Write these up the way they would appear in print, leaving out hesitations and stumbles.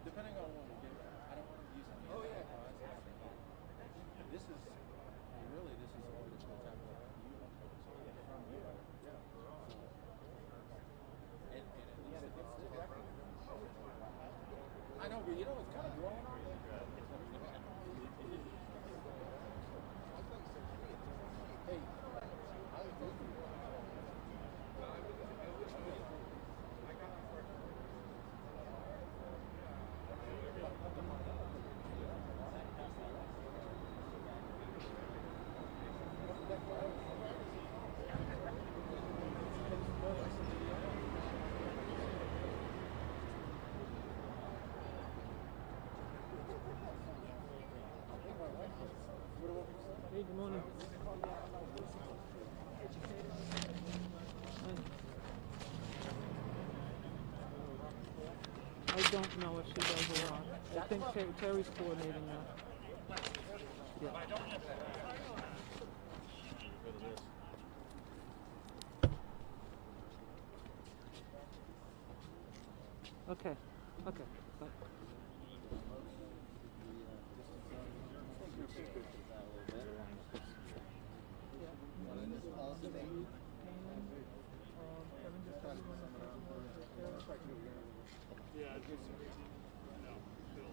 Depending on what we get, I don't want to use any of that class. This is really all the time from you. Yeah. And at least if it's I know, but you know it's kind of growing on me. Hey, I agree with you. Hey, good morning. I don't know if she does or not. I think Terry's coordinating that. Yeah. Okay. Okay. Bye. Yeah, I just, no, Bill.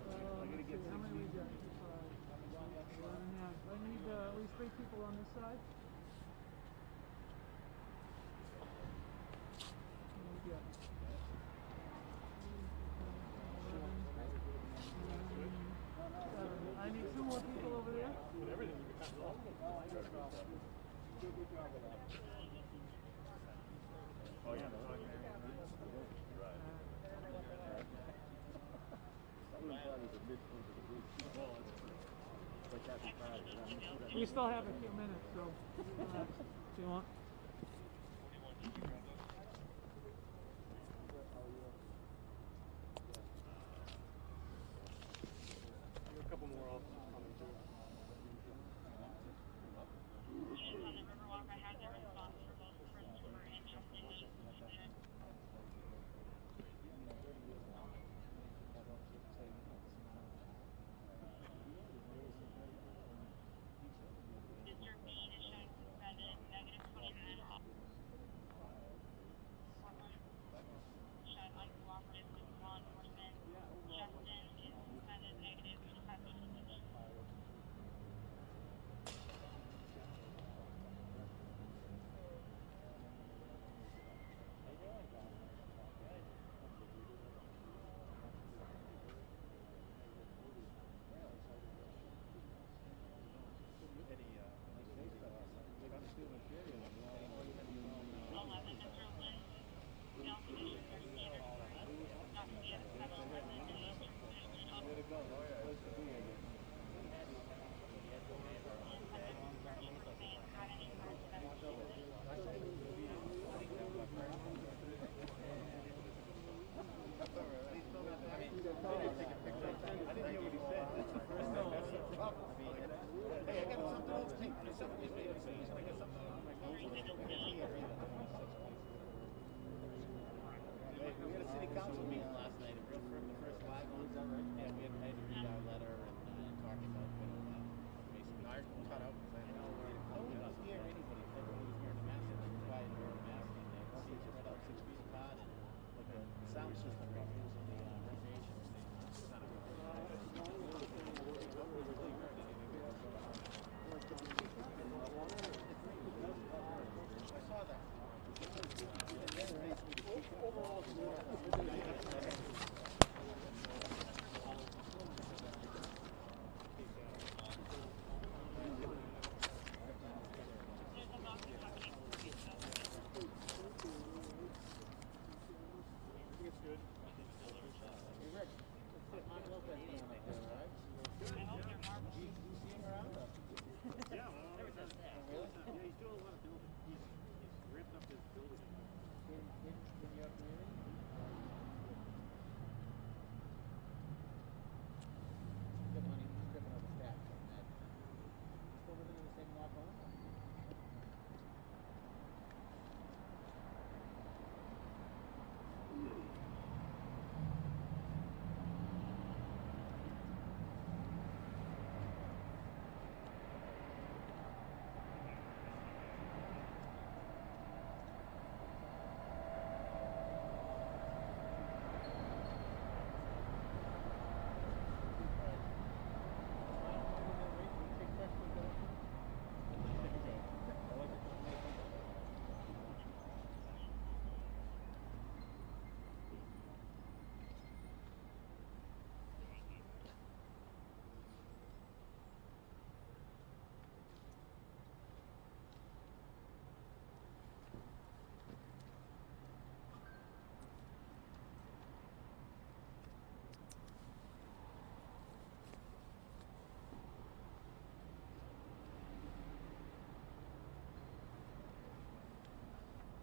I gotta get How many we got? I need at least 3 people on this side. Yeah. I need 2 more people over there. With everything, you can kind of oh, yeah, no, right. We still have a few minutes, so if you want. A couple more officers coming too. On the Riverwalk, I had the response for both persons who were interested in it. Mr. Bean is showing suspended, -25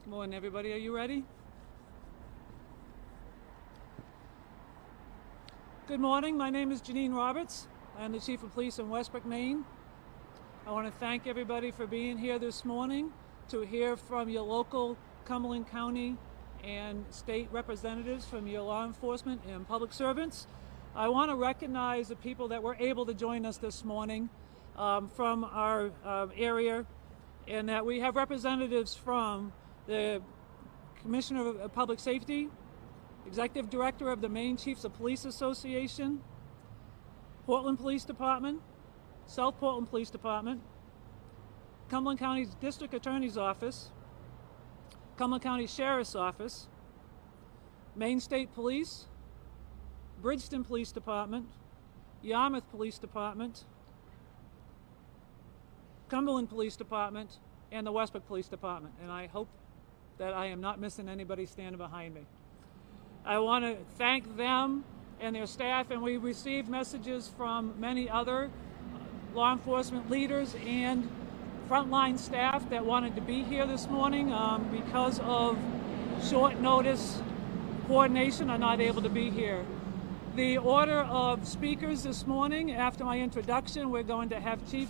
Good morning, everybody. Are you ready? Good morning. My name is Janine Roberts. I'm the Chief of Police in Westbrook, Maine. I want to thank everybody for being here this morning to hear from your local Cumberland County and state representatives from your law enforcement and public servants. I want to recognize the people that were able to join us this morning from our area, and that we have representatives from the Commissioner of Public Safety, Executive Director of the Maine Chiefs of Police Association, Portland Police Department, South Portland Police Department, Cumberland County District Attorney's Office, Cumberland County Sheriff's Office, Maine State Police, Bridgeton Police Department, Yarmouth Police Department, Cumberland Police Department, and the Westbrook Police Department. And I hope that I am not missing anybody standing behind me. I want to thank them and their staff, and we received messages from many other law enforcement leaders and frontline staff that wanted to be here this morning. Because of short notice coordination, are not able to be here. The order of speakers this morning, after my introduction, we're going to have Chief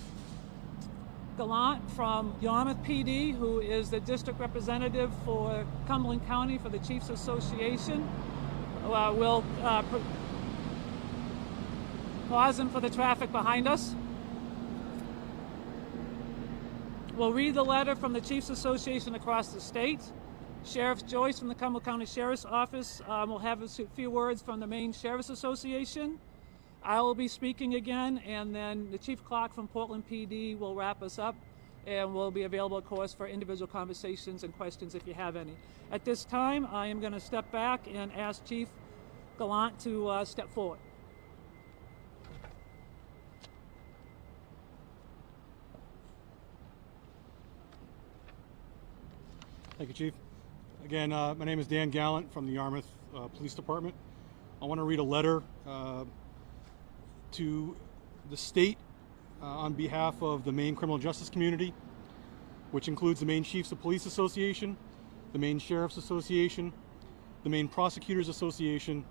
Gallant from Yarmouth PD, who is the district representative for Cumberland County for the Chiefs Association. We'll pause him for the traffic behind us. We'll read the letter from the Chiefs Association across the state. Sheriff Joyce from the Cumberland County Sheriff's Office will have a few words from the Maine Sheriff's Association. I will be speaking again, and then the Chief Clerk from Portland PD will wrap us up, and we'll be available, of course, for individual conversations and questions if you have any. At this time, I am going to step back and ask Chief Gallant to step forward. Thank you, Chief. Again, my name is Dan Gallant from the Yarmouth Police Department. I want to read a letter to the state on behalf of the Maine criminal justice community, which includes the Maine Chiefs of Police Association, the Maine Sheriff's Association, the Maine Prosecutors Association,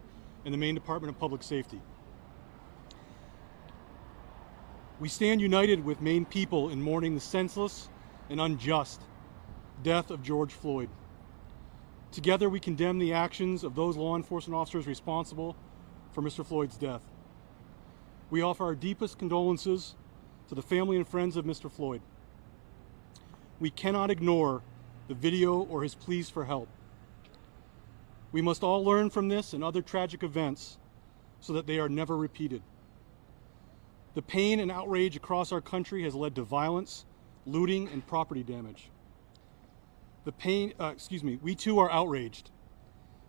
and the Maine Department of Public Safety. We stand united with Maine people in mourning the senseless and unjust death of George Floyd. Together, we condemn the actions of those law enforcement officers responsible for Mr. Floyd's death. We offer our deepest condolences to the family and friends of Mr. Floyd. We cannot ignore the video or his pleas for help. We must all learn from this and other tragic events so that they are never repeated. The pain and outrage across our country has led to violence, looting, and property damage. We too are outraged.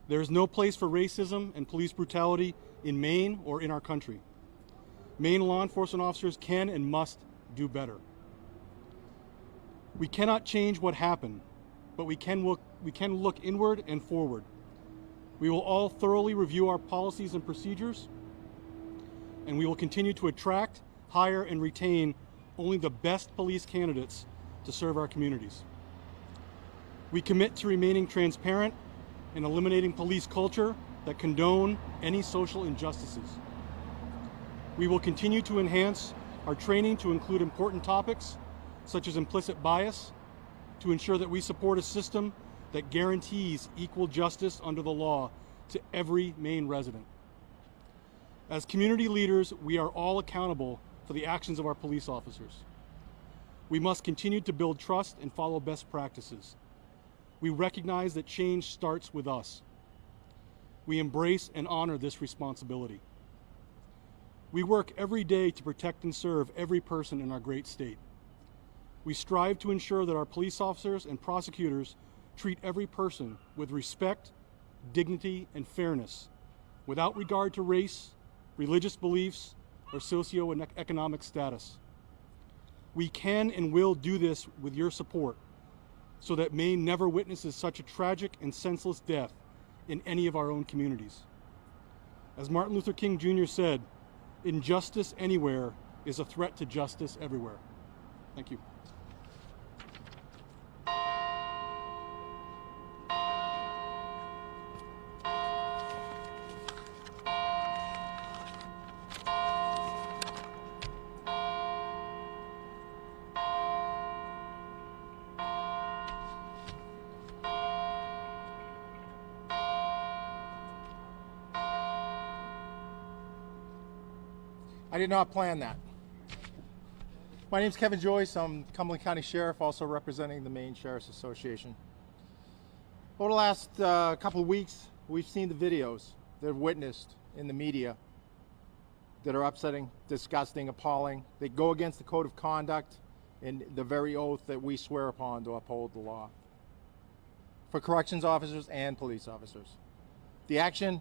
There is no place for racism and police brutality in Maine or in our country. Maine law enforcement officers can and must do better. We cannot change what happened, but we can look inward and forward. We will all thoroughly review our policies and procedures, and we will continue to attract, hire, and retain only the best police candidates to serve our communities. We commit to remaining transparent and eliminating police culture that condone any social injustices. We will continue to enhance our training to include important topics such as implicit bias to ensure that we support a system that guarantees equal justice under the law to every Maine resident. As community leaders, we are all accountable for the actions of our police officers. We must continue to build trust and follow best practices. We recognize that change starts with us. We embrace and honor this responsibility. We work every day to protect and serve every person in our great state. We strive to ensure that our police officers and prosecutors treat every person with respect, dignity, and fairness, without regard to race, religious beliefs, or socioeconomic status. We can and will do this with your support, so that Maine never witnesses such a tragic and senseless death in any of our own communities. As Martin Luther King Jr. said, injustice anywhere is a threat to justice everywhere. Thank you. I did not plan that. My name is Kevin Joyce. I'm Cumberland County Sheriff, also representing the Maine Sheriff's Association. Over the last couple of weeks, we've seen the videos that are witnessed in the media that are upsetting, disgusting, appalling. They go against the code of conduct and the very oath that we swear upon to uphold the law for corrections officers and police officers. The action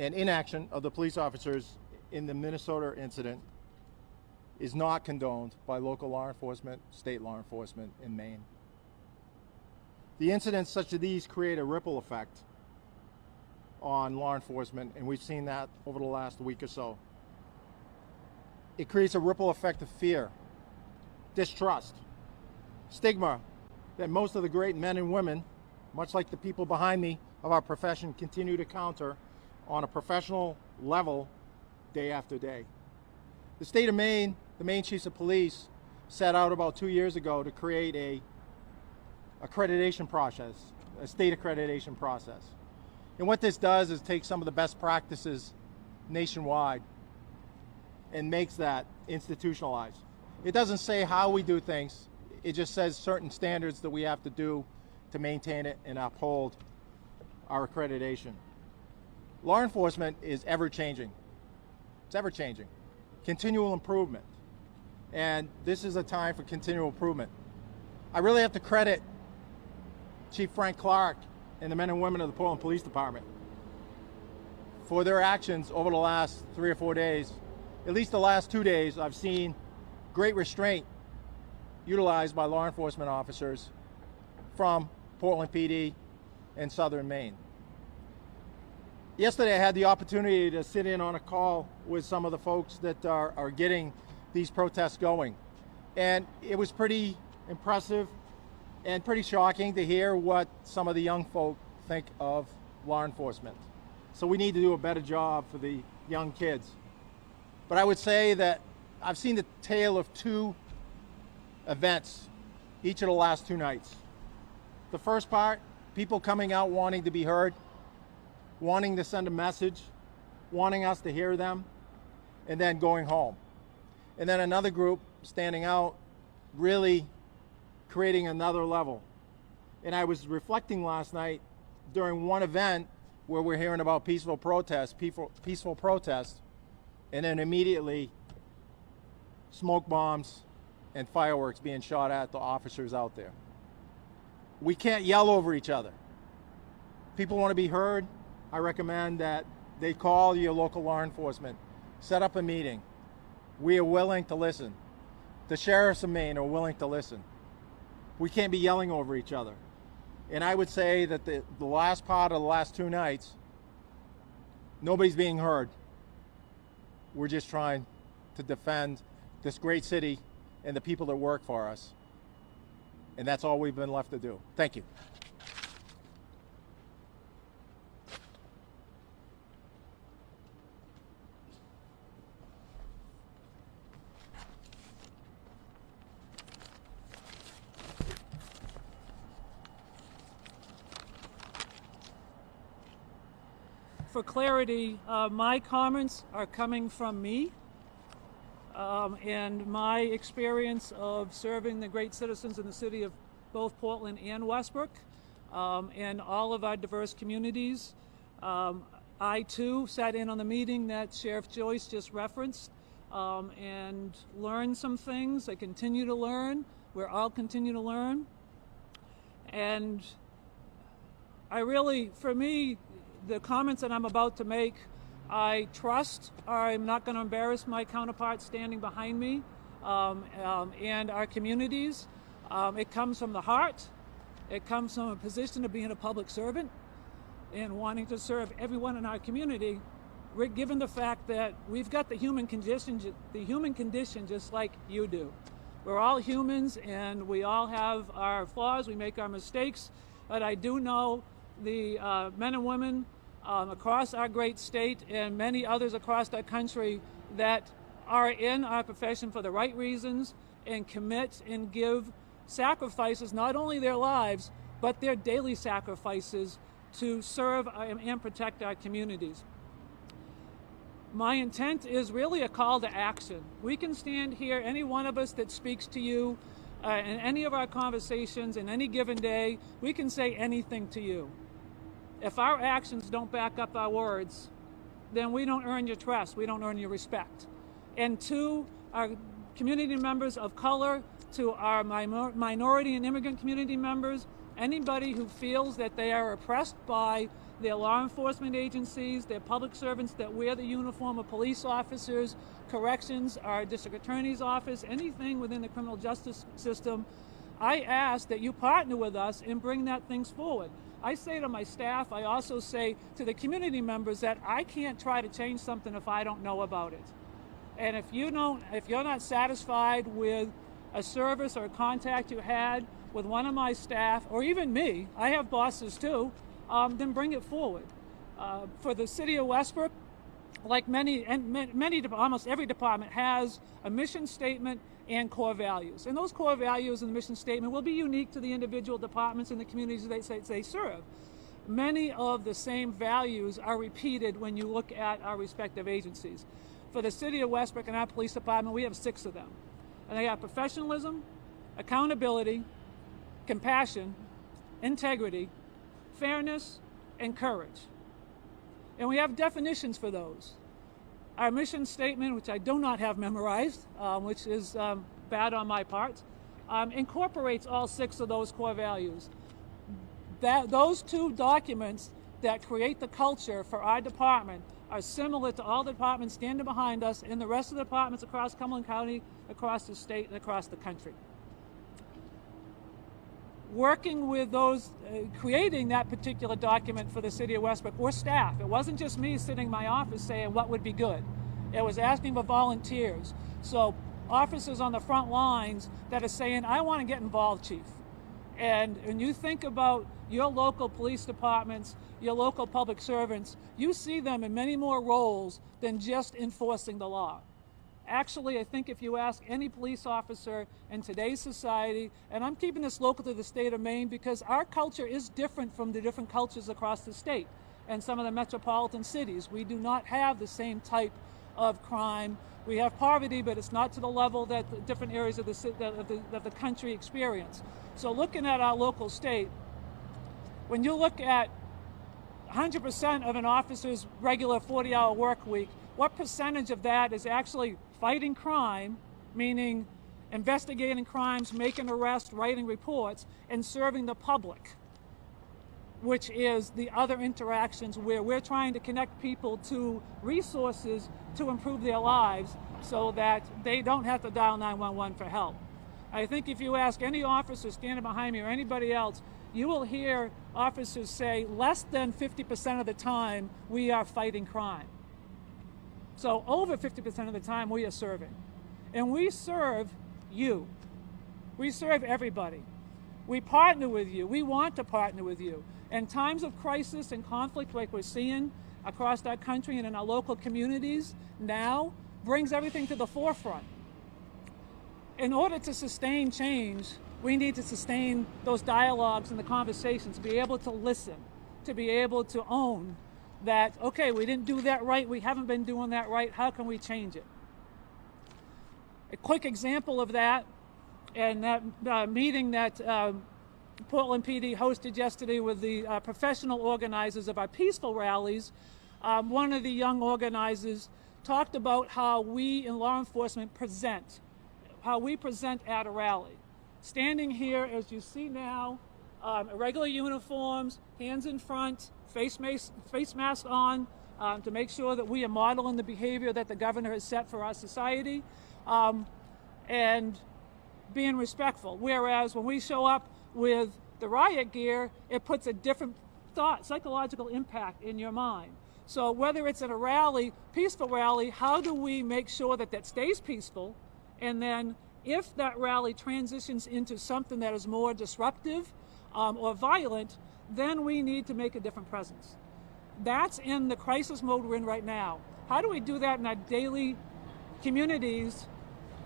and inaction of the police officers in the Minnesota incident is not condoned by local law enforcement, state law enforcement in Maine. The incidents such as these create a ripple effect on law enforcement, and we've seen that over the last week or so. It creates a ripple effect of fear, distrust, stigma that most of the great men and women, much like the people behind me of our profession, continue to counter on a professional level day after day. The state of Maine, the Maine Chiefs of Police, set out about 2 years ago to create a accreditation process, a state accreditation process. And what this does is take some of the best practices nationwide and makes that institutionalized. It doesn't say how we do things, it just says certain standards that we have to do to maintain it and uphold our accreditation. Law enforcement is ever changing. It's ever changing. Continual improvement. And this is a time for continual improvement. I really have to credit Chief Frank Clark and the men and women of the Portland Police Department for their actions over the last 3 or 4 days. At least the last 2 days, I've seen great restraint utilized by law enforcement officers from Portland PD and Southern Maine. Yesterday I had the opportunity to sit in on a call with some of the folks that are getting these protests going. And it was pretty impressive and pretty shocking to hear what some of the young folk think of law enforcement. So we need to do a better job for the young kids. But I would say that I've seen the tale of 2 events each of the last 2 nights. The first part, people coming out wanting to be heard, wanting to send a message, wanting us to hear them, and then going home. And then another group standing out, really creating another level. And I was reflecting last night during one event where we're hearing about peaceful protest, and then immediately smoke bombs and fireworks being shot at the officers out there. We can't yell over each other. People want to be heard. I recommend that they call your local law enforcement, set up a meeting. We are willing to listen. The sheriffs of Maine are willing to listen. We can't be yelling over each other. And I would say that the last part of the last 2 nights, nobody's being heard. We're just trying to defend this great city and the people that work for us. And that's all we've been left to do. Thank you. For clarity, my comments are coming from me and my experience of serving the great citizens in the city of both Portland and Westbrook and all of our diverse communities. I too sat in on the meeting that Sheriff Joyce just referenced and learned some things. I continue to learn. We're all continue to learn. And I really, for me, the comments that I'm about to make, I trust I'm not going to embarrass my counterparts standing behind me and our communities. It comes from the heart. It comes from a position of being a public servant and wanting to serve everyone in our community, given the fact that we've got the human condition just like you do. We're all humans and we all have our flaws, we make our mistakes, but I do know the men and women across our great state and many others across our country that are in our profession for the right reasons and commit and give sacrifices, not only their lives, but their daily sacrifices to serve and protect our communities. My intent is really a call to action. We can stand here, any one of us that speaks to you in any of our conversations in any given day, we can say anything to you. If our actions don't back up our words, then we don't earn your trust, we don't earn your respect. And to our community members of color, to our minority and immigrant community members, anybody who feels that they are oppressed by their law enforcement agencies, their public servants that wear the uniform of police officers, corrections, our district attorney's office, anything within the criminal justice system, I ask that you partner with us and bring that things forward. I say to my staff, I also say to the community members that I can't try to change something if I don't know about it. And if you're not satisfied with a service or a contact you had with one of my staff, or even me, I have bosses too, then bring it forward. For the city of Westbrook, like almost every department has a mission statement and core values. And those core values in the mission statement will be unique to the individual departments and the communities they serve. Many of the same values are repeated when you look at our respective agencies. For the city of Westbrook and our police department, we have 6 of them. And they have professionalism, accountability, compassion, integrity, fairness, and courage. And we have definitions for those. Our mission statement, which I do not have memorized, which is bad on my part, incorporates all 6 of those core values. Those 2 documents that create the culture for our department are similar to all the departments standing behind us and the rest of the departments across Cumberland County, across the state, and across the country. Working with those, creating that particular document for the city of Westbrook, we're staff. It wasn't just me sitting in my office saying what would be good. It was asking for volunteers. So officers on the front lines that are saying, I want to get involved, Chief. And when you think about your local police departments, your local public servants, you see them in many more roles than just enforcing the law. Actually, I think if you ask any police officer in today's society, and I'm keeping this local to the state of Maine because our culture is different from the different cultures across the state and some of the metropolitan cities. We do not have the same type of crime. We have poverty, but it's not to the level that the different areas of the country experience. So looking at our local state, when you look at 100% of an officer's regular 40-hour work week, what percentage of that is actually fighting crime, meaning investigating crimes, making arrests, writing reports, and serving the public, which is the other interactions where we're trying to connect people to resources to improve their lives so that they don't have to dial 911 for help. I think if you ask any officer standing behind me or anybody else, you will hear officers say less than 50% of the time we are fighting crime. So over 50% of the time we are serving. And we serve you. We serve everybody. We partner with you. We want to partner with you. In times of crisis and conflict like we're seeing across our country and in our local communities now brings everything to the forefront. In order to sustain change, we need to sustain those dialogues and the conversations, to be able to listen, to be able to own that, okay, we didn't do that right, we haven't been doing that right, how can we change it? A quick example of that, and that meeting that Portland PD hosted yesterday with the professional organizers of our peaceful rallies, one of the young organizers talked about how we in law enforcement present, how we present at a rally. Standing here, as you see now, regular uniforms, hands in front, face mask on, to make sure that we are modeling the behavior that the governor has set for our society, and being respectful. Whereas when we show up with the riot gear, it puts a different psychological impact in your mind. So whether it's at a rally, peaceful rally, how do we make sure that that stays peaceful? And then if that rally transitions into something that is more disruptive or violent, then we need to make a different presence. That's in the crisis mode we're in right now. How do we do that in our daily communities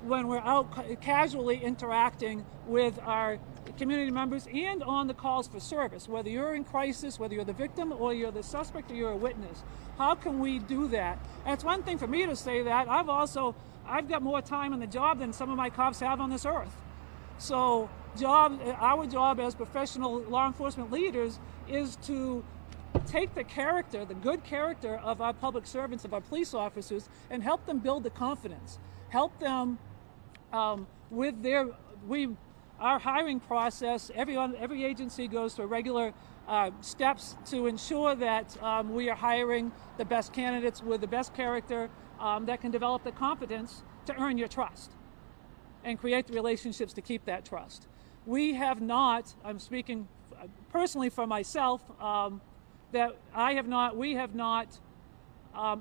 when we're out casually interacting with our community members and on the calls for service, whether you're in crisis, whether you're the victim or you're the suspect or you're a witness. How can we do that? And it's one thing for me to say that. I've got more time on the job than some of my cops have on this earth. So our job as professional law enforcement leaders is to take the character, the good character of our public servants, of our police officers, and help them build the confidence. Help them with our hiring process. Every agency goes through regular steps to ensure that we are hiring the best candidates with the best character that can develop the confidence to earn your trust and create the relationships to keep that trust. We have not, I'm speaking personally for myself, we have not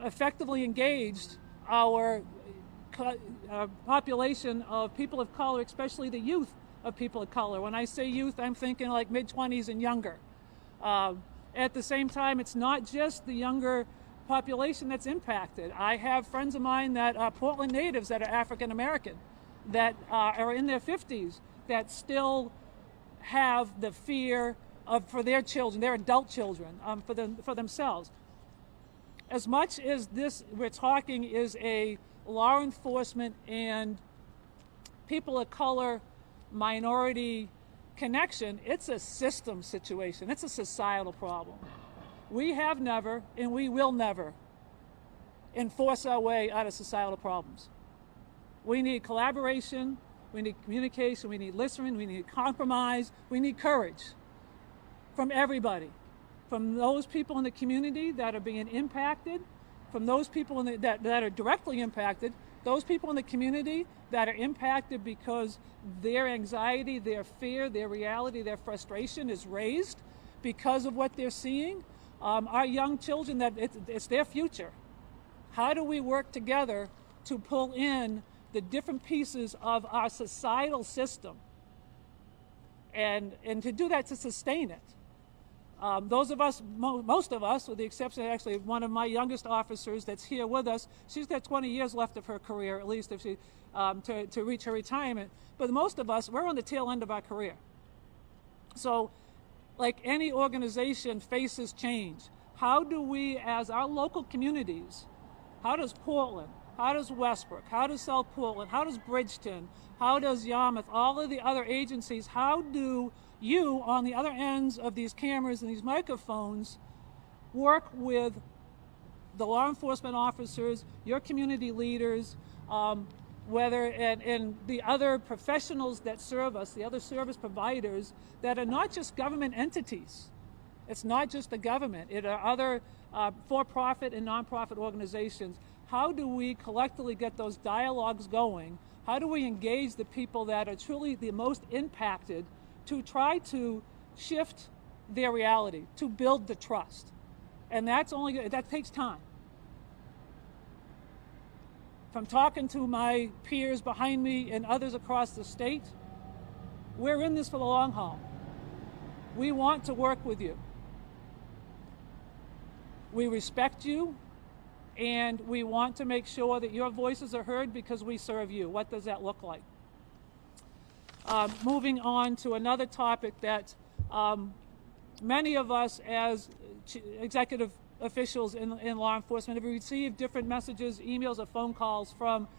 effectively engaged our population of people of color, especially the youth of people of color. When I say youth, I'm thinking like mid-20s and younger. At the same time, it's not just the younger population that's impacted. I have friends of mine that are Portland natives that are African American, that are in their 50s, that still have the fear for their children, their adult children, for themselves. As much as this we're talking is a law enforcement and people of color minority connection, it's a system situation. It's a societal problem. We have never and we will never enforce our way out of societal problems. We need collaboration, we need communication, we need listening, we need compromise, we need courage from everybody, from those people in the community that are being impacted, from those people that are directly impacted, those people in the community that are impacted because their anxiety, their fear, their reality, their frustration is raised because of what they're seeing. Our young children, that it's their future. How do we work together to pull in the different pieces of our societal system and to do that, to sustain it? Those of us, most of us, with the exception of actually one of my youngest officers that's here with us, she's got 20 years left of her career, at least if she, to reach her retirement. But most of us, we're on the tail end of our career. So, like any organization faces change. How do we, as our local communities, how does Portland, how does Westbrook, how does South Portland, how does Bridgeton, how does Yarmouth, all of the other agencies, how do you, on the other ends of these cameras and these microphones, work with the law enforcement officers, your community leaders, and the other professionals that serve us, the other service providers that are not just government entities. It's not just the government. It are other for-profit and non-profit organizations. How do we collectively get those dialogues going? How do we engage the people that are truly the most impacted to try to shift their reality, to build the trust? And that takes time. From talking to my peers behind me and others across the state, we're in this for the long haul. We want to work with you. We respect you, and we want to make sure that your voices are heard because we serve you. What does that look like? Moving on to another topic that many of us as executive officials in law enforcement have received different messages, emails, or phone calls from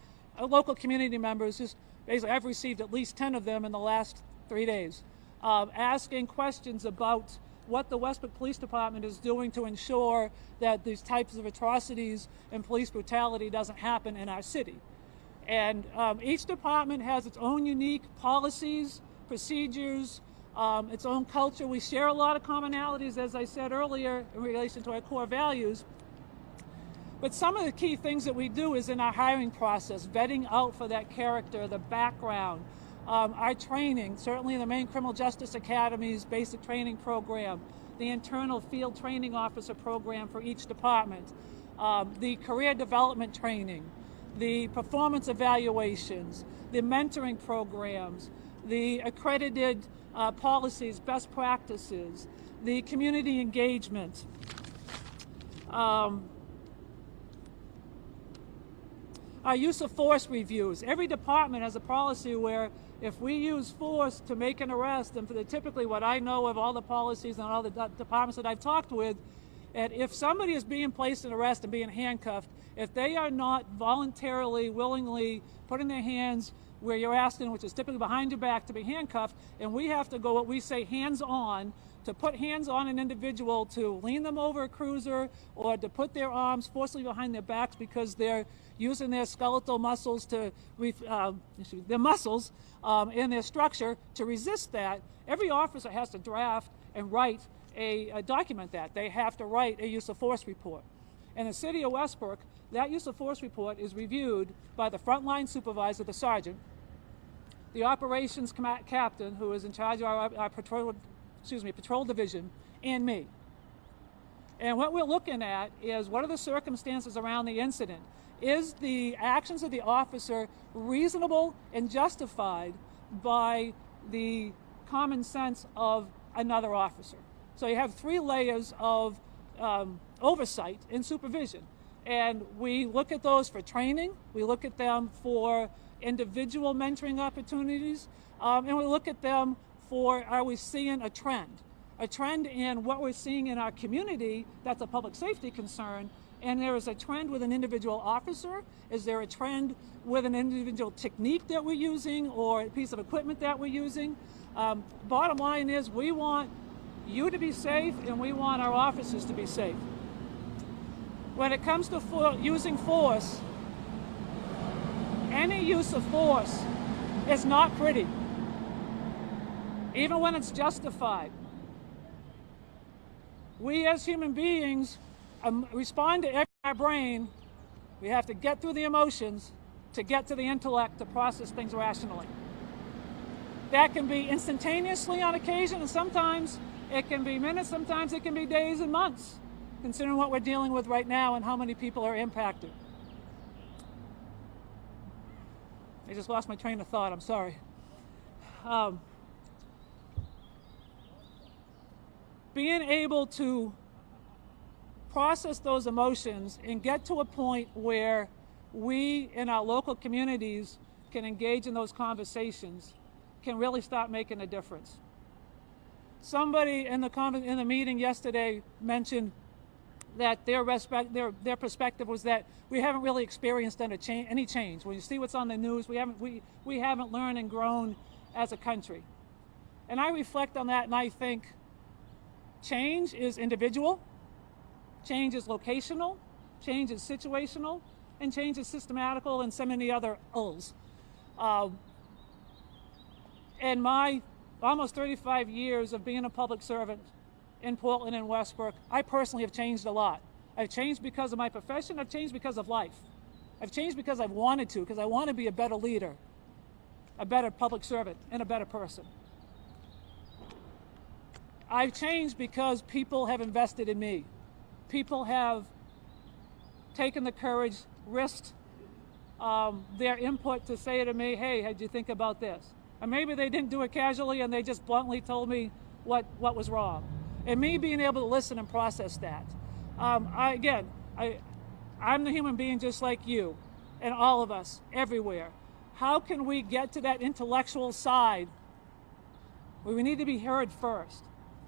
local community members. Just basically, I've received at least 10 of them in the last 3 days, asking questions about what the Westbrook Police Department is doing to ensure that these types of atrocities and police brutality doesn't happen in our city. And each department has its own unique policies, procedures, its own culture. We share a lot of commonalities, as I said earlier, in relation to our core values. But some of the key things that we do is in our hiring process, vetting out for that character, the background, our training, certainly in the Maine Criminal Justice Academy's basic training program, the internal field training officer program for each department, the career development training, the performance evaluations, the mentoring programs, the accredited policies, best practices, the community engagement. Our use of force reviews. Every department has a policy where If we use force to make an arrest, and for typically what I know of all the policies and all the departments that I've talked with, and if somebody is being placed in arrest and being handcuffed, if they are not voluntarily, willingly putting their hands where you're asking, which is typically behind your back, to be handcuffed, and we have to go what we say hands-on, to put hands on an individual, to lean them over a cruiser, or to put their arms forcibly behind their backs because they're using their skeletal muscles to, their muscles in their structure to resist that. Every officer has to draft and write a document that. They have to write a use of force report. In the city of Westbrook, that use of force report is reviewed by the frontline supervisor, the sergeant, the operations captain, who is in charge of our patrol division, and me. And what we're looking at is what are the circumstances around the incident? Is the actions of the officer reasonable and justified by the common sense of another officer? So you have 3 layers of oversight and supervision. And we look at those for training, we look at them for individual mentoring opportunities, and we look at them for, are we seeing a trend in what we're seeing in our community that's a public safety concern, and there is a trend with an individual officer? Is there a trend with an individual technique that we're using or a piece of equipment that we're using? Bottom line is we want you to be safe and we want our officers to be safe. When it comes to using force, any use of force is not pretty, even when it's justified. We as human beings respond to our brain. We have to get through the emotions to get to the intellect to process things rationally. That can be instantaneously on occasion, and sometimes it can be minutes, sometimes it can be days and months, considering what we're dealing with right now and how many people are impacted. I just lost my train of thought, I'm sorry. Being able to process those emotions and get to a point where we in our local communities can engage in those conversations can really start making a difference. Somebody in the meeting yesterday mentioned that their perspective was that we haven't really experienced any change. When you see what's on the news, we haven't learned and grown as a country. And I reflect on that and I think change is individual, change is locational, change is situational, and change is systematical and so many other O's. In my almost 35 years of being a public servant in Portland and Westbrook, I personally have changed a lot. I've changed because of my profession, I've changed because of life. I've changed because I've wanted to, because I want to be a better leader, a better public servant, and a better person. I've changed because people have invested in me. People have taken the courage, risked their input to say to me, hey, how'd you think about this? And maybe they didn't do it casually and they just bluntly told me what was wrong. And me being able to listen and process that. I'm the human being just like you and all of us everywhere. How can we get to that intellectual side where we need to be heard first?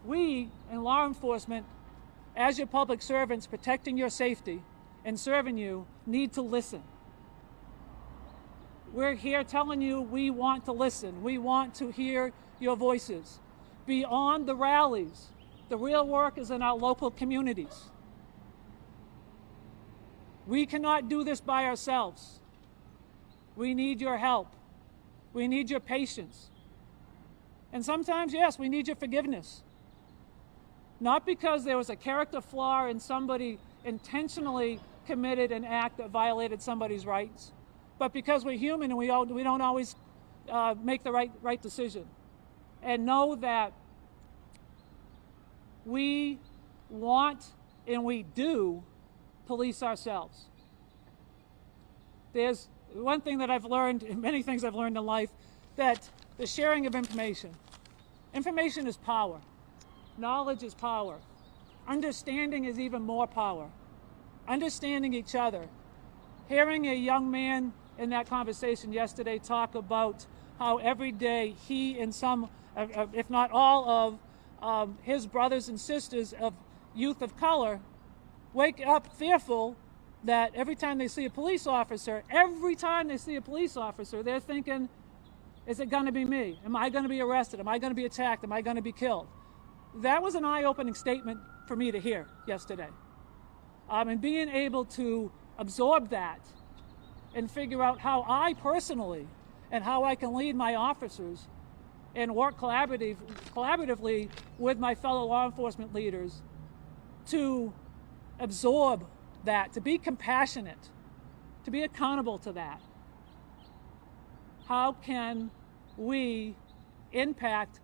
We in law enforcement, as your public servants protecting your safety and serving you, need to listen. We're here telling you we want to listen. We want to hear your voices. Beyond the rallies, the real work is in our local communities. We cannot do this by ourselves. We need your help. We need your patience. And sometimes, yes, we need your forgiveness. Not because there was a character flaw and somebody intentionally committed an act that violated somebody's rights, but because we're human and we don't always make the right decision. And know that we want and we do police ourselves. There's one thing that I've learned, and many things I've learned in life, that the sharing of information. Information is power. Knowledge is power. Understanding is even more power. Understanding each other. Hearing a young man in that conversation yesterday talk about how every day he and some, if not all of his brothers and sisters of youth of color wake up fearful that every time they see a police officer, they're thinking, is it going to be me? Am I going to be arrested? Am I going to be attacked? Am I going to be killed? That was an eye-opening statement for me to hear yesterday. And being able to absorb that and figure out how I personally and how I can lead my officers and work collaboratively with my fellow law enforcement leaders to absorb that, to be compassionate, to be accountable to that. How can we impact,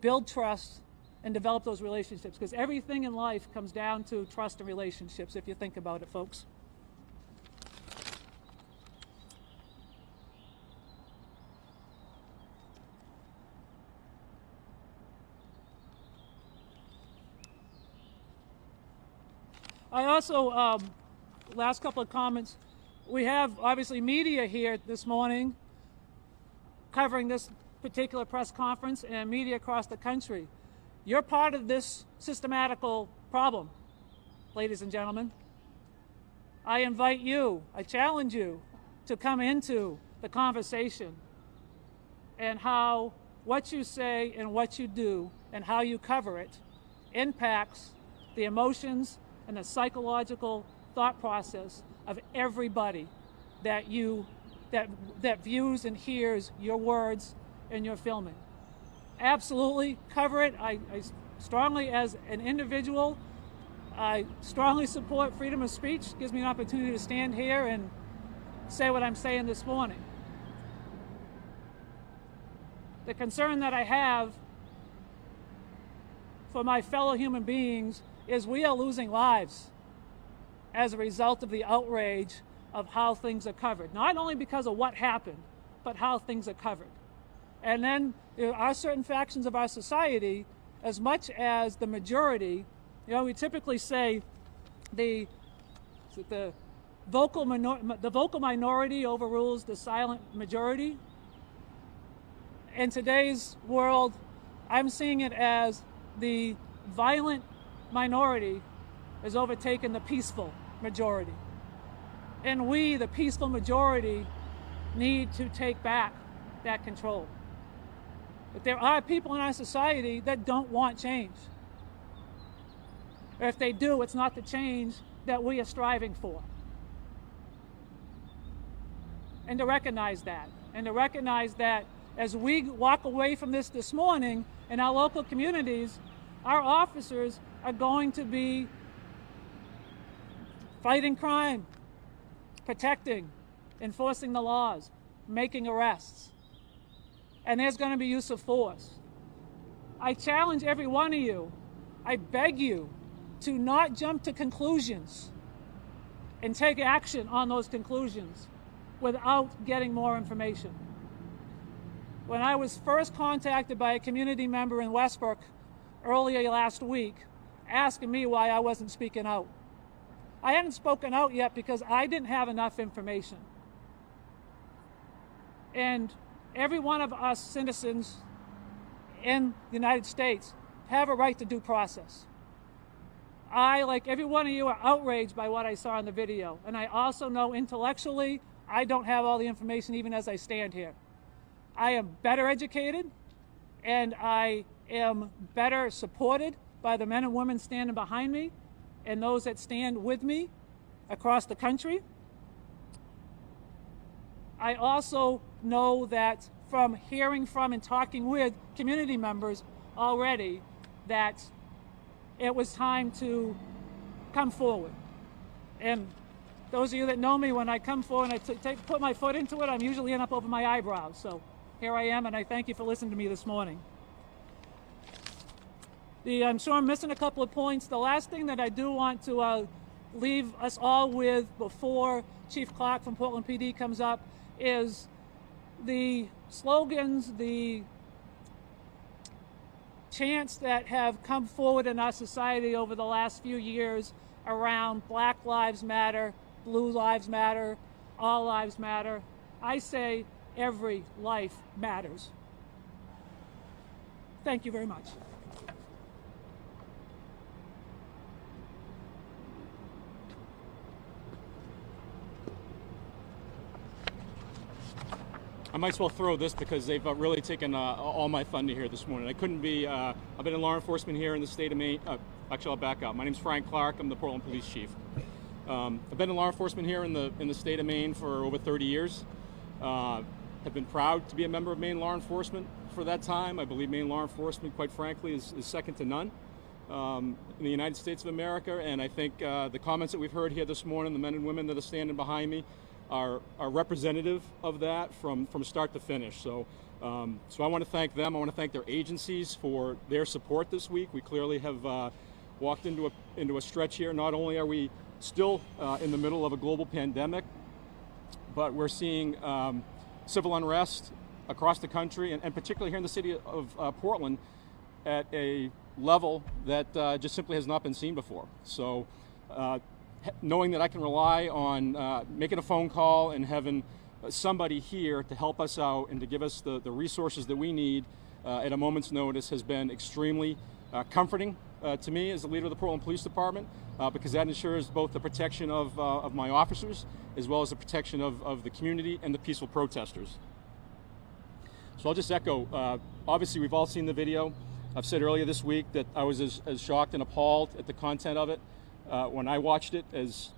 build trust, and develop those relationships? Because everything in life comes down to trust and relationships, if you think about it, folks. I also, last couple of comments, we have obviously media here this morning covering this particular press conference and media across the country. You're part of this systematical problem, ladies and gentlemen. I invite you, I challenge you to come into the conversation and how what you say and what you do and how you cover it impacts the emotions and the psychological thought process of everybody that views and hears your words and your filming. Absolutely cover it. I strongly, as an individual, I strongly support freedom of speech. It gives me an opportunity to stand here and say what I'm saying this morning. The concern that I have for my fellow human beings is we are losing lives as a result of the outrage of how things are covered. Not only because of what happened, but how things are covered. And then there are certain factions of our society, as much as the majority, we typically say the vocal minority overrules the silent majority. In today's world, I'm seeing it as the violent minority has overtaken the peaceful majority. And we, the peaceful majority, need to take back that control. But there are people in our society that don't want change. Or if they do, it's not the change that we are striving for. And to recognize that. And to recognize that as we walk away from this morning in our local communities, our officers are going to be fighting crime, protecting, enforcing the laws, making arrests. And there's going to be use of force. I challenge every one of you, I beg you to not jump to conclusions and take action on those conclusions without getting more information. When I was first contacted by a community member in Westbrook earlier last week, asking me why I wasn't speaking out. I hadn't spoken out yet because I didn't have enough information. And every one of us citizens in the United States have a right to due process. I, like every one of you, are outraged by what I saw in the video. And I also know intellectually I don't have all the information even as I stand here. I am better educated and I am better supported by the men and women standing behind me and those that stand with me across the country. I also know that from hearing from and talking with community members already that it was time to come forward. And those of you that know me, when I come forward and I put my foot into it, I'm usually in up over my eyebrows. So here I am, and I thank you for listening to me this morning. I'm sure I'm missing a couple of points. The last thing that I do want to leave us all with before Chief Clark from Portland PD comes up is the slogans, the chants that have come forward in our society over the last few years around Black Lives Matter, Blue Lives Matter, All Lives Matter. I say Every life matters. Thank you very much. I might as well throw this because they've really taken all my thunder here this morning. I couldn't be, I've been in law enforcement here in the state of Maine. Actually, I'll back up. My name's Frank Clark. I'm the Portland Police Chief. I've been in law enforcement here in the state of Maine for over 30 years. Have been proud to be a member of Maine law enforcement for that time. I believe Maine law enforcement, quite frankly, is second to none in the United States of America. And I think the comments that we've heard here this morning, the men and women that are standing behind me, are representative of that from start to finish. So I want to thank them. I want to thank their agencies for their support this week. We clearly have walked into a stretch here. Not only are we still in the middle of a global pandemic, but we're seeing civil unrest across the country, and particularly here in the city of Portland, at a level that just simply has not been seen before. So knowing that I can rely on making a phone call and having somebody here to help us out and to give us the resources that we need at a moment's notice has been extremely comforting to me as the leader of the Portland Police Department, because that ensures both the protection of my officers as well as the protection of the community and the peaceful protesters. So I'll just echo, obviously we've all seen the video. I've said earlier this week that I was as shocked and appalled at the content of it when I watched it as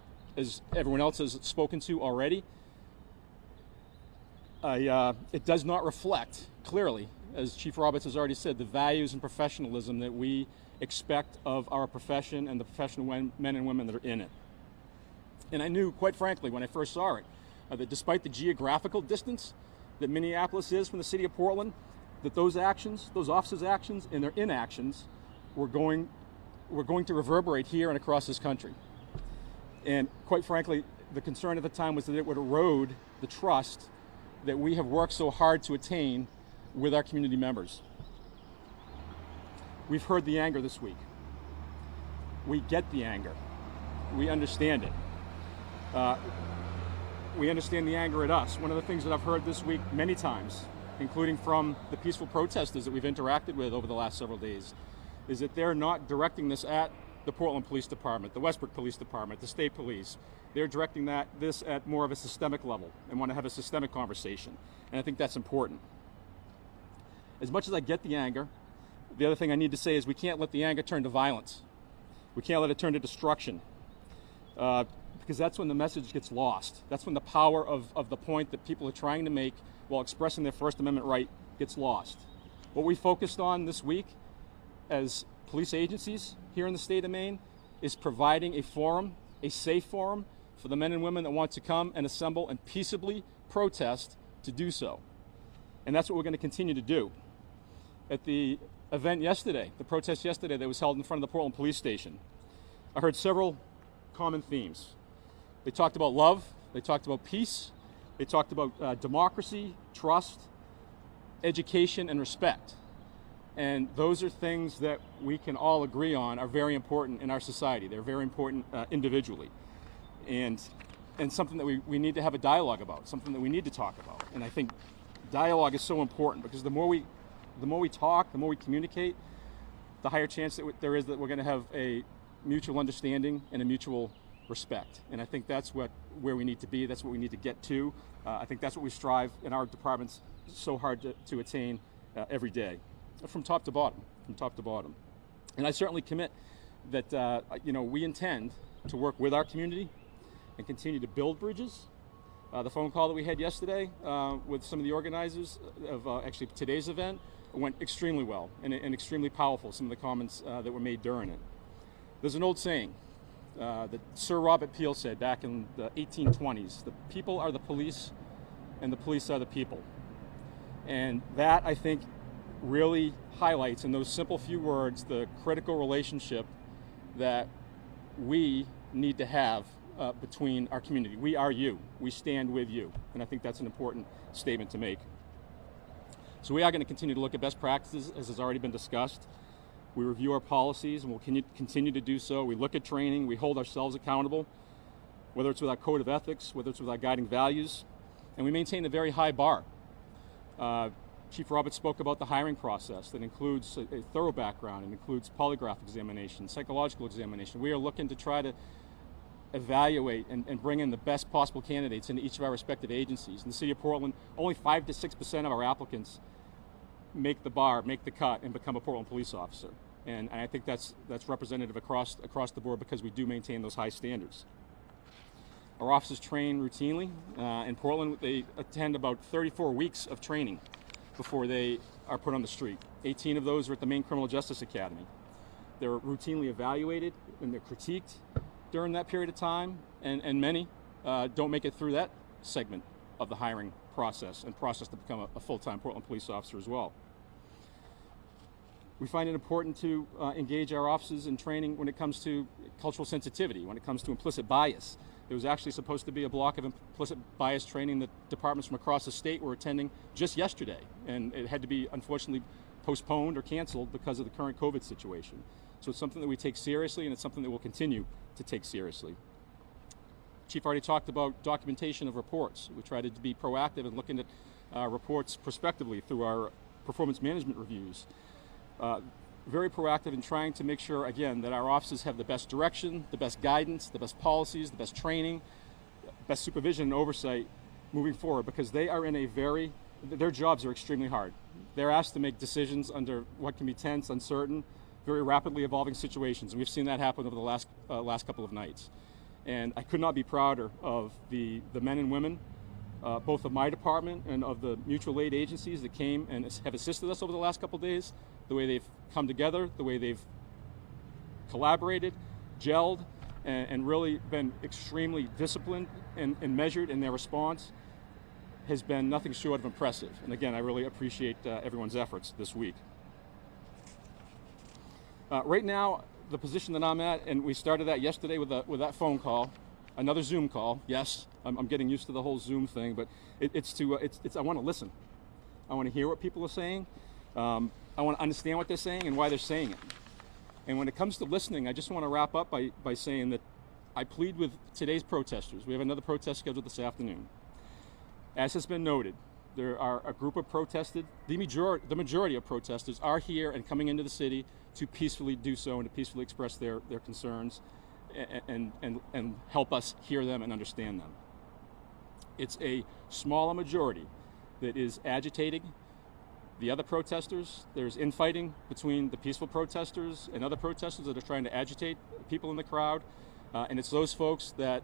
everyone else has spoken to already. It does not reflect clearly, as Chief Roberts has already said, the values and professionalism that we expect of our profession and the professional men and women that are in it. And I knew, quite frankly, when I first saw it, that despite the geographical distance that Minneapolis is from the city of Portland, that those actions, those officers' actions and their inactions were going to reverberate here and across this country. And quite frankly, the concern at the time was that it would erode the trust that we have worked so hard to attain with our community members. We've heard the anger this week. We get the anger. We understand it. We understand the anger at us. One of the things that I've heard this week many times, including from the peaceful protesters that we've interacted with over the last several days, is that they're not directing this at the Portland Police Department, the Westbrook Police Department, the state police. They're directing this at more of a systemic level and want to have a systemic conversation. And I think that's important. As much as I get the anger, the other thing I need to say is we can't let the anger turn to violence. We can't let it turn to destruction, because that's when the message gets lost. That's when the power of the point that people are trying to make while expressing their First Amendment right gets lost. What we focused on this week as police agencies here in the state of Maine is providing a forum, a safe forum, for the men and women that want to come and assemble and peaceably protest to do so. And that's what we're going to continue to do. At the event yesterday, the protest yesterday that was held in front of the Portland Police Station, I heard several common themes. They talked about love, they talked about peace, they talked about democracy, trust, education, and respect. And those are things that we can all agree on are very important in our society. They're very important individually. And something that we need to have a dialogue about, something that we need to talk about. And I think dialogue is so important, because the more we talk, the more we communicate, the higher chance that there is that we're going to have a mutual understanding and a mutual respect. And I think that's where we need to be. That's what we need to get to. I think that's what we strive in our departments so hard to attain every day, from top to bottom, And I certainly commit that we intend to work with our community and continue to build bridges. The phone call that we had yesterday with some of the organizers of actually today's event went extremely well and extremely powerful, some of the comments that were made during it. There's an old saying that Sir Robert Peel said back in the 1820s, the people are the police and the police are the people. And that, I think, really highlights in those simple few words the critical relationship that we need to have between our community. We are you. We stand with you. And I think that's an important statement to make. So we are going to continue to look at best practices, as has already been discussed. We review our policies, and we'll continue to do so. We look at training. We hold ourselves accountable, whether it's with our code of ethics, whether it's with our guiding values. And we maintain a very high bar Chief Roberts spoke about the hiring process that includes a thorough background and includes polygraph examination, psychological examination. We are looking to try to evaluate and bring in the best possible candidates into each of our respective agencies. In the city of Portland, only 5 to 6% of our applicants make the bar, make the cut, and become a Portland police officer. And I think that's representative across the board because we do maintain those high standards. Our officers train routinely. In Portland, they attend about 34 weeks of training before they are put on the street. 18 of those are at the Maine Criminal Justice Academy. They're routinely evaluated and they're critiqued during that period of time, and many don't make it through that segment of the hiring process to become a full-time Portland police officer as well. We find it important to engage our officers in training when it comes to cultural sensitivity, when it comes to implicit bias. There was actually supposed to be a block of implicit bias training that departments from across the state were attending just yesterday, and it had to be unfortunately postponed or canceled because of the current COVID situation. So it's something that we take seriously, and it's something that we'll continue to take seriously. Chief already talked about documentation of reports. We try to be proactive in looking at reports prospectively through our performance management reviews. Very proactive in trying to make sure, again, that our officers have the best direction, the best guidance, the best policies, the best training, best supervision and oversight moving forward, because they are in their jobs are extremely hard. They're asked to make decisions under what can be tense, uncertain, very rapidly evolving situations, and we've seen that happen over the last couple of nights. And I could not be prouder of the men and women, both of my department and of the mutual aid agencies that came and have assisted us over the last couple of days, the way they've come together, the way they've collaborated, gelled, and really been extremely disciplined and measured in their response has been nothing short of impressive. And again, I really appreciate everyone's efforts this week. Right now, the position that I'm at, and we started that yesterday with that phone call, another Zoom call. Yes, I'm getting used to the whole Zoom thing, but I want to listen. I want to hear what people are saying. I want to understand what they're saying and why they're saying it. And when it comes to listening, I just want to wrap up by saying that I plead with today's protesters. We have another protest scheduled this afternoon. As has been noted, there are a group of protesters, the majority of protesters are here and coming into the city to peacefully do so and to peacefully express their concerns and help us hear them and understand them. It's a smaller majority that is agitating the other protesters. There's infighting between the peaceful protesters and other protesters that are trying to agitate people in the crowd. And it's those folks that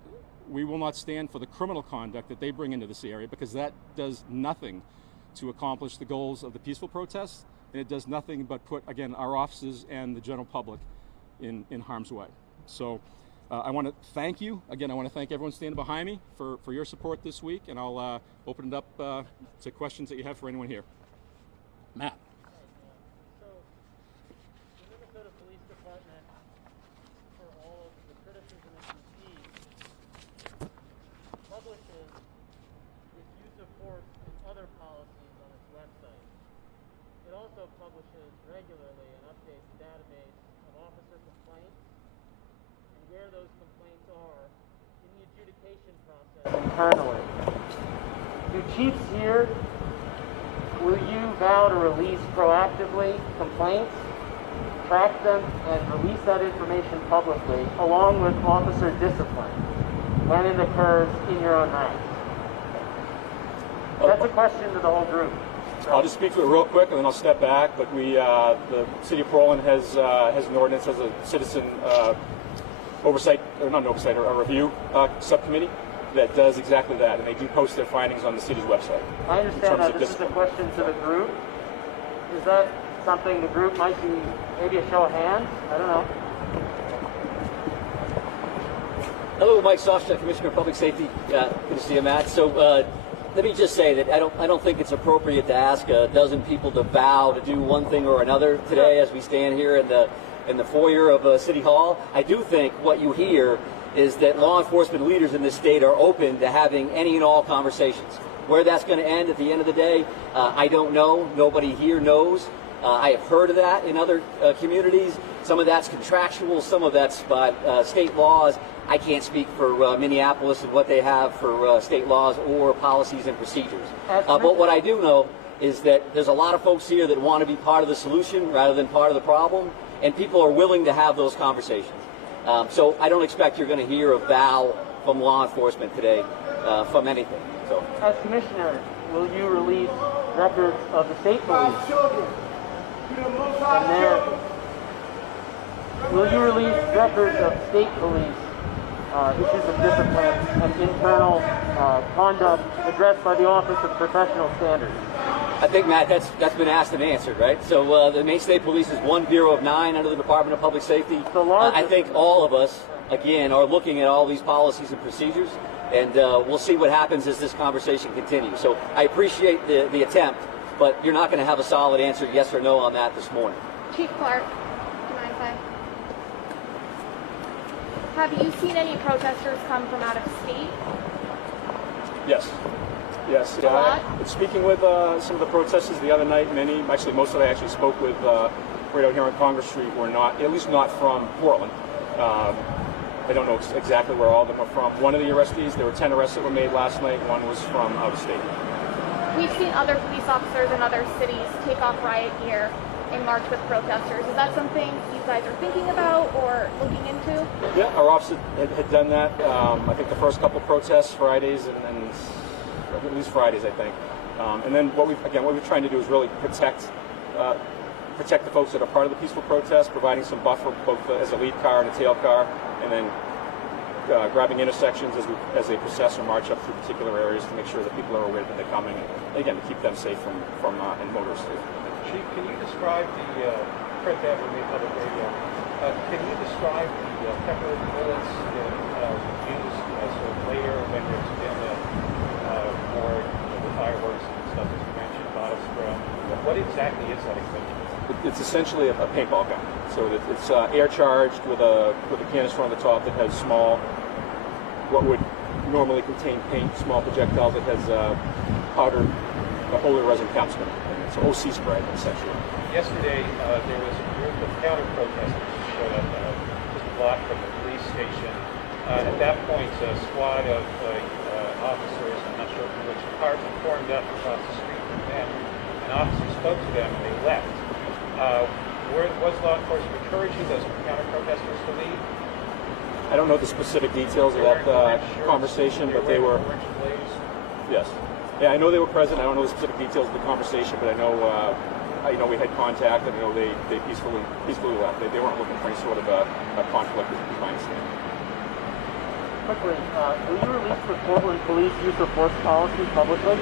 we will not stand for the criminal conduct that they bring into this area, because that does nothing to accomplish the goals of the peaceful protests, and it does nothing but put, again, our officers and the general public in harm's way. So I want to thank you. Again, I want to thank everyone standing behind me for your support this week, and I'll open it up to questions that you have for anyone here. Matt. So, the Minnesota Police Department, for all of the criticism it receives, publishes its use of force and other policies on its website. It also publishes regularly and updates a database of officer complaints and where those complaints are in the adjudication process internally. Do chiefs here, will you vow to release proactively complaints, track them, and release that information publicly, along with officer discipline, when it occurs in your own ranks? That's a question to the whole group. I'll just speak to it real quick, and then I'll step back. But the City of Portland has an ordinance, has a citizen oversight, or not an oversight, or a review subcommittee that does exactly that, and they do post their findings on the city's website. I understand that this is a question to the group. Is that something the group might be, maybe a show of hands? I don't know. Hello, Mike Sofchuk, Commissioner of Public Safety. Good to see you, Matt. So let me just say that I don't think it's appropriate to ask a dozen people to vow to do one thing or another today as we stand here in the foyer of City Hall. I do think what you hear is that law enforcement leaders in this state are open to having any and all conversations. Where that's going to end at the end of the day, I don't know. Nobody here knows. I have heard of that in other communities. Some of that's contractual, some of that's by state laws. I can't speak for Minneapolis and what they have for state laws or policies and procedures. But what I do know is that there's a lot of folks here that want to be part of the solution rather than part of the problem, and people are willing to have those conversations. So I don't expect you're going to hear a vow from law enforcement today from anything. So, as Commissioner, will you release records of the state police? And will you release records of state police issues of discipline and internal conduct addressed by the Office of Professional Standards? I think, Matt, that's been asked and answered, right? So the Maine State Police is one bureau of 9 under the Department of Public Safety. I think all of us, again, are looking at all these policies and procedures, and we'll see what happens as this conversation continues. So I appreciate the attempt, but you're not going to have a solid answer, yes or no, on that this morning. Chief Clark, do you mind if I... Have you seen any protesters come from out of state? Yes. Yes. Yeah, speaking with some of the protesters the other night, most of them I actually spoke with right out here on Congress Street were not, at least not from Portland. I don't know exactly where all of them are from. One of the arrestees, there were 10 arrests that were made last night. One was from out of state. We've seen other police officers in other cities take off riot gear and march with protesters. Is that something you guys are thinking about or looking into? Yeah, our office had done that. I think the first couple of protests, Fridays, and at least Fridays, I think. And then what we're trying to do is really protect the folks that are part of the peaceful protest, providing some buffer both as a lead car and a tail car, and then grabbing intersections as they process or march up through particular areas to make sure that people are aware that they're coming, and again, to keep them safe from and motorists safe. Chief, can you describe the print that we made public radio? Can you describe the pepper bullets that used sort of later when there's been more the fireworks and stuff that you mentioned, bottle spray? What exactly is that equipment? It's essentially a paintball gun. So it's air charged with a canister on the top that has what would normally contain paint, small projectiles that has powdered holy resin caps in it. It's OC spray, essentially. Yesterday, there was a group of counter-protesters who showed up just a block from the police station. At that point, a squad of officers, I'm not sure from which department, formed up across the street from them. An officer spoke to them and they left. Was law enforcement encouraging those counter-protesters to leave? I don't know the specific details of that conversation, but they were... Yes. Yeah, I know they were present. I don't know the specific details of the conversation, but I know we had contact, and I know they peacefully left. They weren't looking for any sort of a conflict with the clients. Quickly, will you release the Portland Police use of force policy publicly?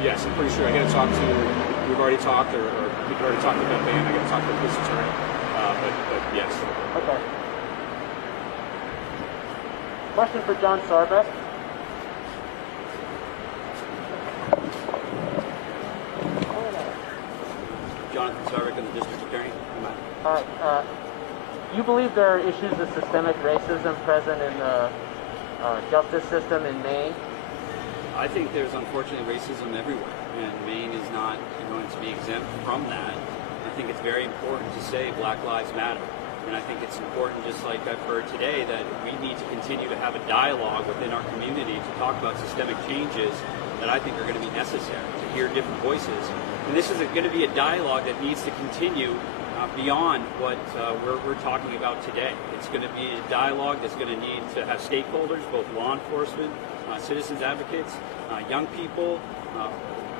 Yes, I'm pretty sure. We've already talked, or we've already talked to Beth Bain. I got to talk to the police attorney, but yes. Okay. Question for John Sarbeth. Jonathan Sarvick, the district attorney. You believe there are issues of systemic racism present in the justice system in Maine? I think there's unfortunately racism everywhere, and Maine is not going to be exempt from that. I think it's very important to say Black Lives Matter. And I think it's important, just like I've heard today, that we need to continue to have a dialogue within our community to talk about systemic changes that I think are going to be necessary, to hear different voices. And this is going to be a dialogue that needs to continue beyond what we're talking about today. It's going to be a dialogue that's going to need to have stakeholders, both law enforcement, citizens advocates, young people,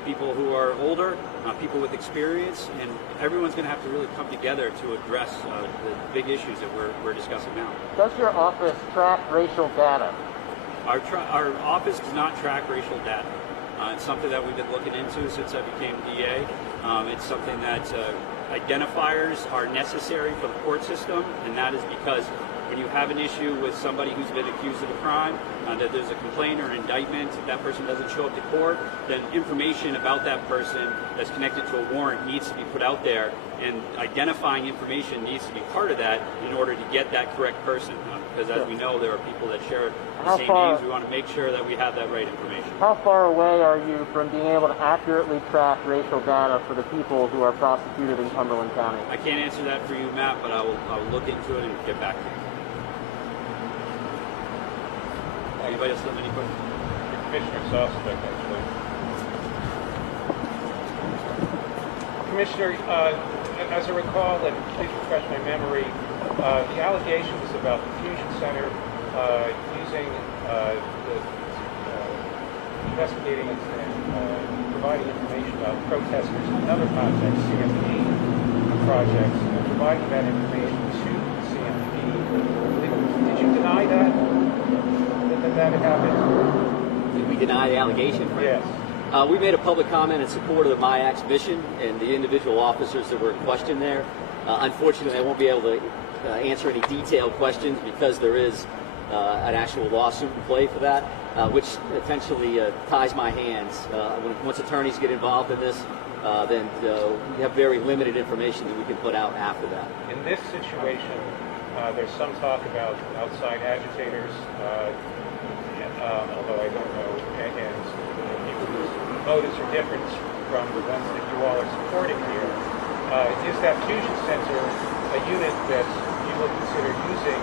people who are older, people with experience, and everyone's going to have to really come together to address the big issues that we're discussing now. Does your office track racial data? Our office does not track racial data. It's something that we've been looking into since I became DA. It's something that identifiers are necessary for the court system, and that is because when you have an issue with somebody who's been accused of a crime, that there's a complaint or an indictment, if that person doesn't show up to court, then information about that person that's connected to a warrant needs to be put out there, and identifying information needs to be part of that in order to get that correct person. Because as we know, there are people that share the same names. We want to make sure that we have that right information. How far away are you from being able to accurately track racial data for the people who are prosecuted in Cumberland County? I can't answer that for you, Matt, but I will look into it and get back to you. Anybody else have any questions? Commissioner Sostek, actually. Commissioner, as I recall, and please refresh my memory, the allegations about the Fusion Center using investigating and providing information about protesters in another context, CMP projects, and providing that information to CMP. Did you deny that had happened? Did we deny the allegation? Yes. We made a public comment in support of the MIAC's mission and the individual officers that were in question there. Unfortunately, I won't be able to answer any detailed questions because there is an actual lawsuit in play for that, which essentially ties my hands. Once attorneys get involved in this, then we have very limited information that we can put out after that. In this situation, there's some talk about outside agitators, although I don't know, and people whose motives are different from the ones that you all are supporting here. Is that Fusion Center a unit that you would consider using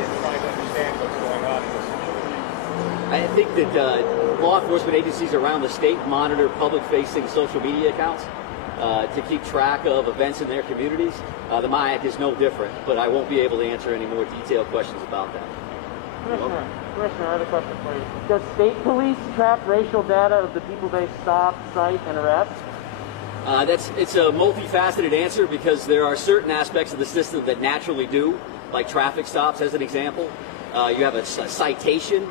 in trying to understand what's going on in this situation? I think that law enforcement agencies around the state monitor public-facing social media accounts to keep track of events in their communities. The MIAC is no different, but I won't be able to answer any more detailed questions about that. Commissioner, I have a question for you. Does state police track racial data of the people they stop, cite, and arrest? It's a multifaceted answer because there are certain aspects of the system that naturally do, like traffic stops as an example. You have a citation.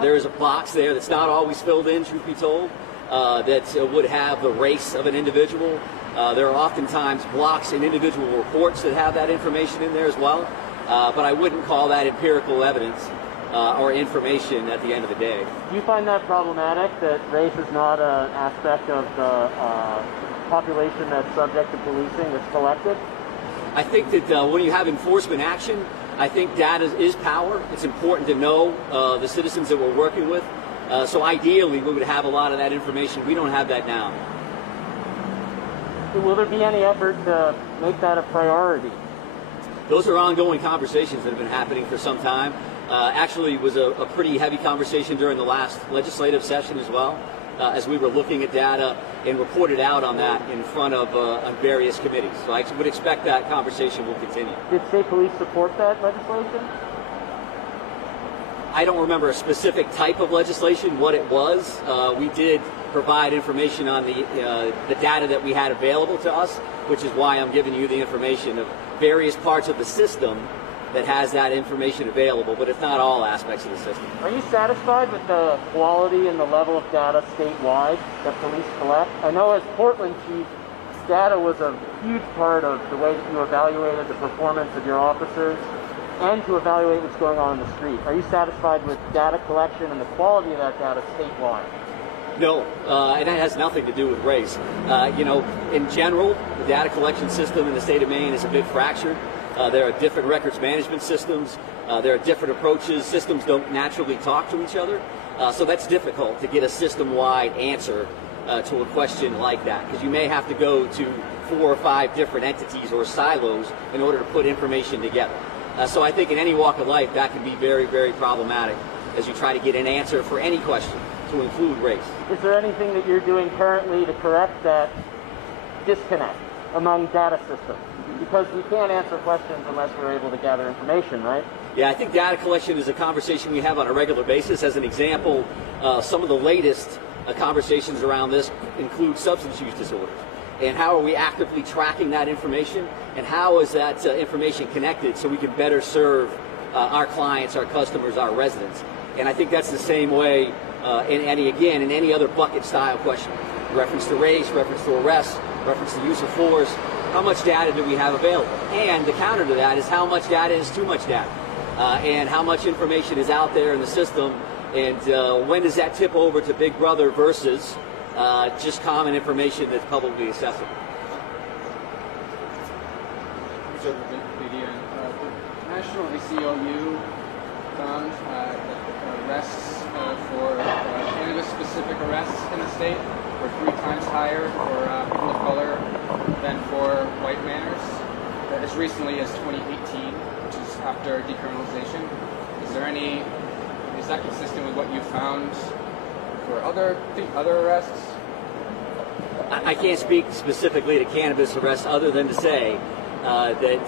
There is a box there that's not always filled in, truth be told, that would have the race of an individual. There are oftentimes blocks in individual reports that have that information in there as well. But I wouldn't call that empirical evidence or information at the end of the day. Do you find that problematic, that race is not an aspect of the population that's subject to policing that's collected? I think that when you have enforcement action, I think data is power. It's important to know the citizens that we're working with. So ideally, we would have a lot of that information. We don't have that now. Will there be any effort to make that a priority? Those are ongoing conversations that have been happening for some time. Actually, it was a pretty heavy conversation during the last legislative session as well, as we were looking at data and reported out on that in front of various committees. So I would expect that conversation will continue. Did state police support that legislation? I don't remember a specific type of legislation, what it was. We did provide information on the data that we had available to us, which is why I'm giving you the information of various parts of the system that has that information available, but it's not all aspects of the system. Are you satisfied with the quality and the level of data statewide that police collect? I know as Portland chief, data was a huge part of the way that you evaluated the performance of your officers and to evaluate what's going on in the street. Are you satisfied with data collection and the quality of that data statewide? No, and that has nothing to do with race. In general, the data collection system in the state of Maine is a bit fractured. There are different records management systems. There are different approaches. Systems don't naturally talk to each other. So that's difficult to get a system-wide answer to a question like that, because you may have to go to 4 or 5 different entities or silos in order to put information together. So I think in any walk of life, that can be very, very problematic as you try to get an answer for any question to include race. Is there anything that you're doing currently to correct that disconnect among data systems? Because we can't answer questions unless we're able to gather information, right? Yeah, I think data collection is a conversation we have on a regular basis. As an example, some of the latest conversations around this include substance use disorders. And how are we actively tracking that information? And how is that information connected so we can better serve our clients, our customers, our residents? And I think that's the same way in any other bucket style question. Reference to race, reference to arrest, reference to use of force. How much data do we have available? And the counter to that is how much data is too much data? And how much information is out there in the system? And when does that tip over to Big Brother versus just common information that's publicly accessible? The National ACLU found that arrests for cannabis-specific arrests in the state were 3 times higher for people of color than for white manners as recently as 2018, which is after decriminalization. Is that consistent with what you found for other arrests? I can't speak specifically to cannabis arrests other than to say that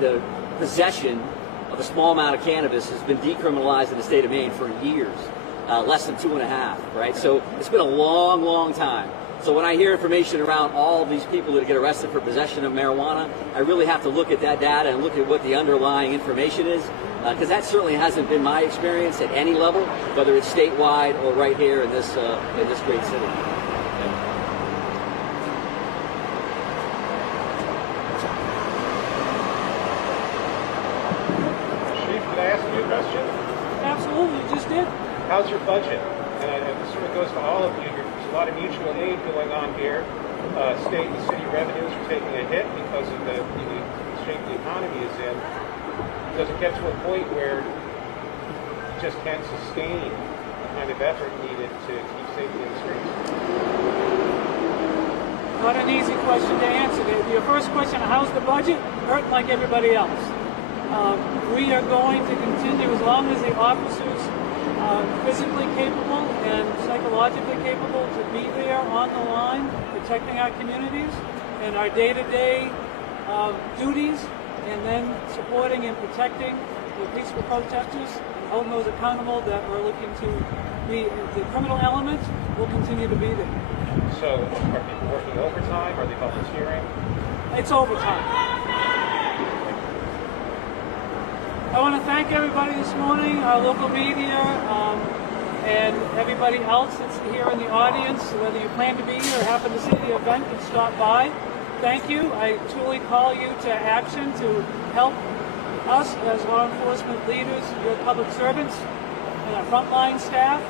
the possession of a small amount of cannabis has been decriminalized in the state of Maine for years, less than 2.5, right? So it's been a long, long time. So when I hear information around all these people that get arrested for possession of marijuana, I really have to look at that data and look at what the underlying information is, because that certainly hasn't been my experience at any level, whether it's statewide or right here in this great city. Chief, can I ask you a question? Absolutely, you just did. How's your budget? And this sort of goes to all of you. There's a lot of mutual aid going on here. State and city revenues are taking a hit because of the shape the economy is in. Does it get to a point where you just can't sustain the kind of effort needed to keep safety in the streets? Not an easy question to answer. Your first question, how's the budget? Hurt like everybody else. We are going to continue as long as the officers are physically capable and psychologically capable to be there on the line, protecting our communities and our day-to-day duties, and then supporting and protecting the peaceful protesters, holding those accountable that are looking to be the criminal element will continue to be there. So are people working overtime? Are they volunteering? It's overtime. I want to thank everybody this morning, our local media, and everybody else that's here in the audience, whether you plan to be here or happen to see the event and stop by. Thank you. I truly call you to action to help us as law enforcement leaders, your public servants, and our frontline staff,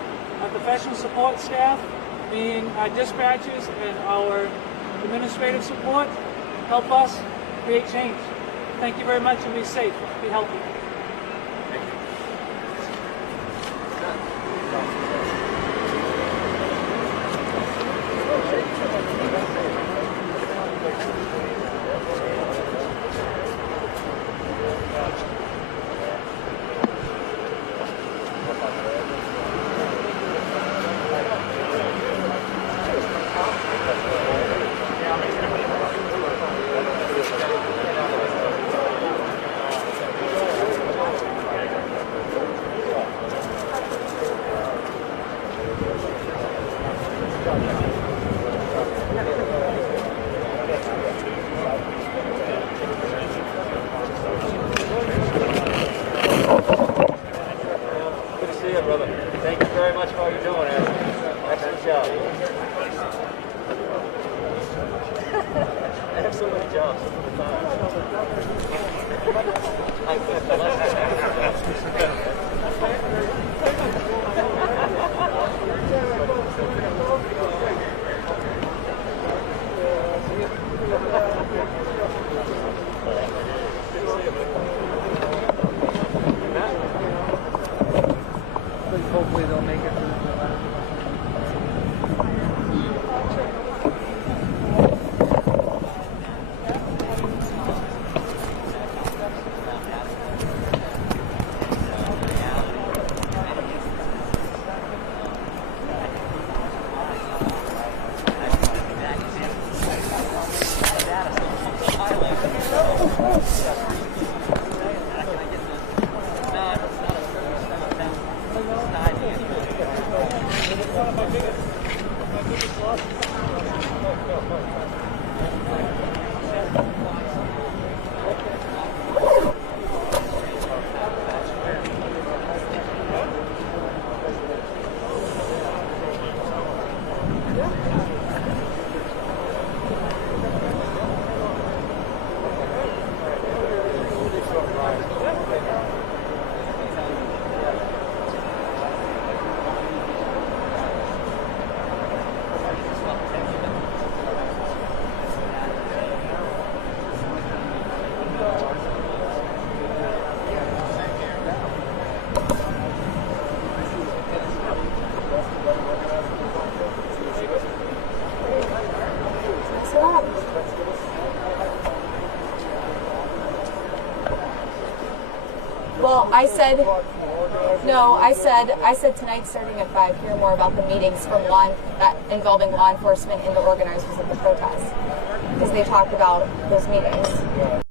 our professional support staff, being our dispatchers and our administrative support, help us create change. Thank you very much, and be safe. Be healthy. Hopefully they'll make it through the last. Well, I said No, I said tonight starting at 5, hear more about the meetings from involving law enforcement and the organizers of the protest, because they talked about those meetings.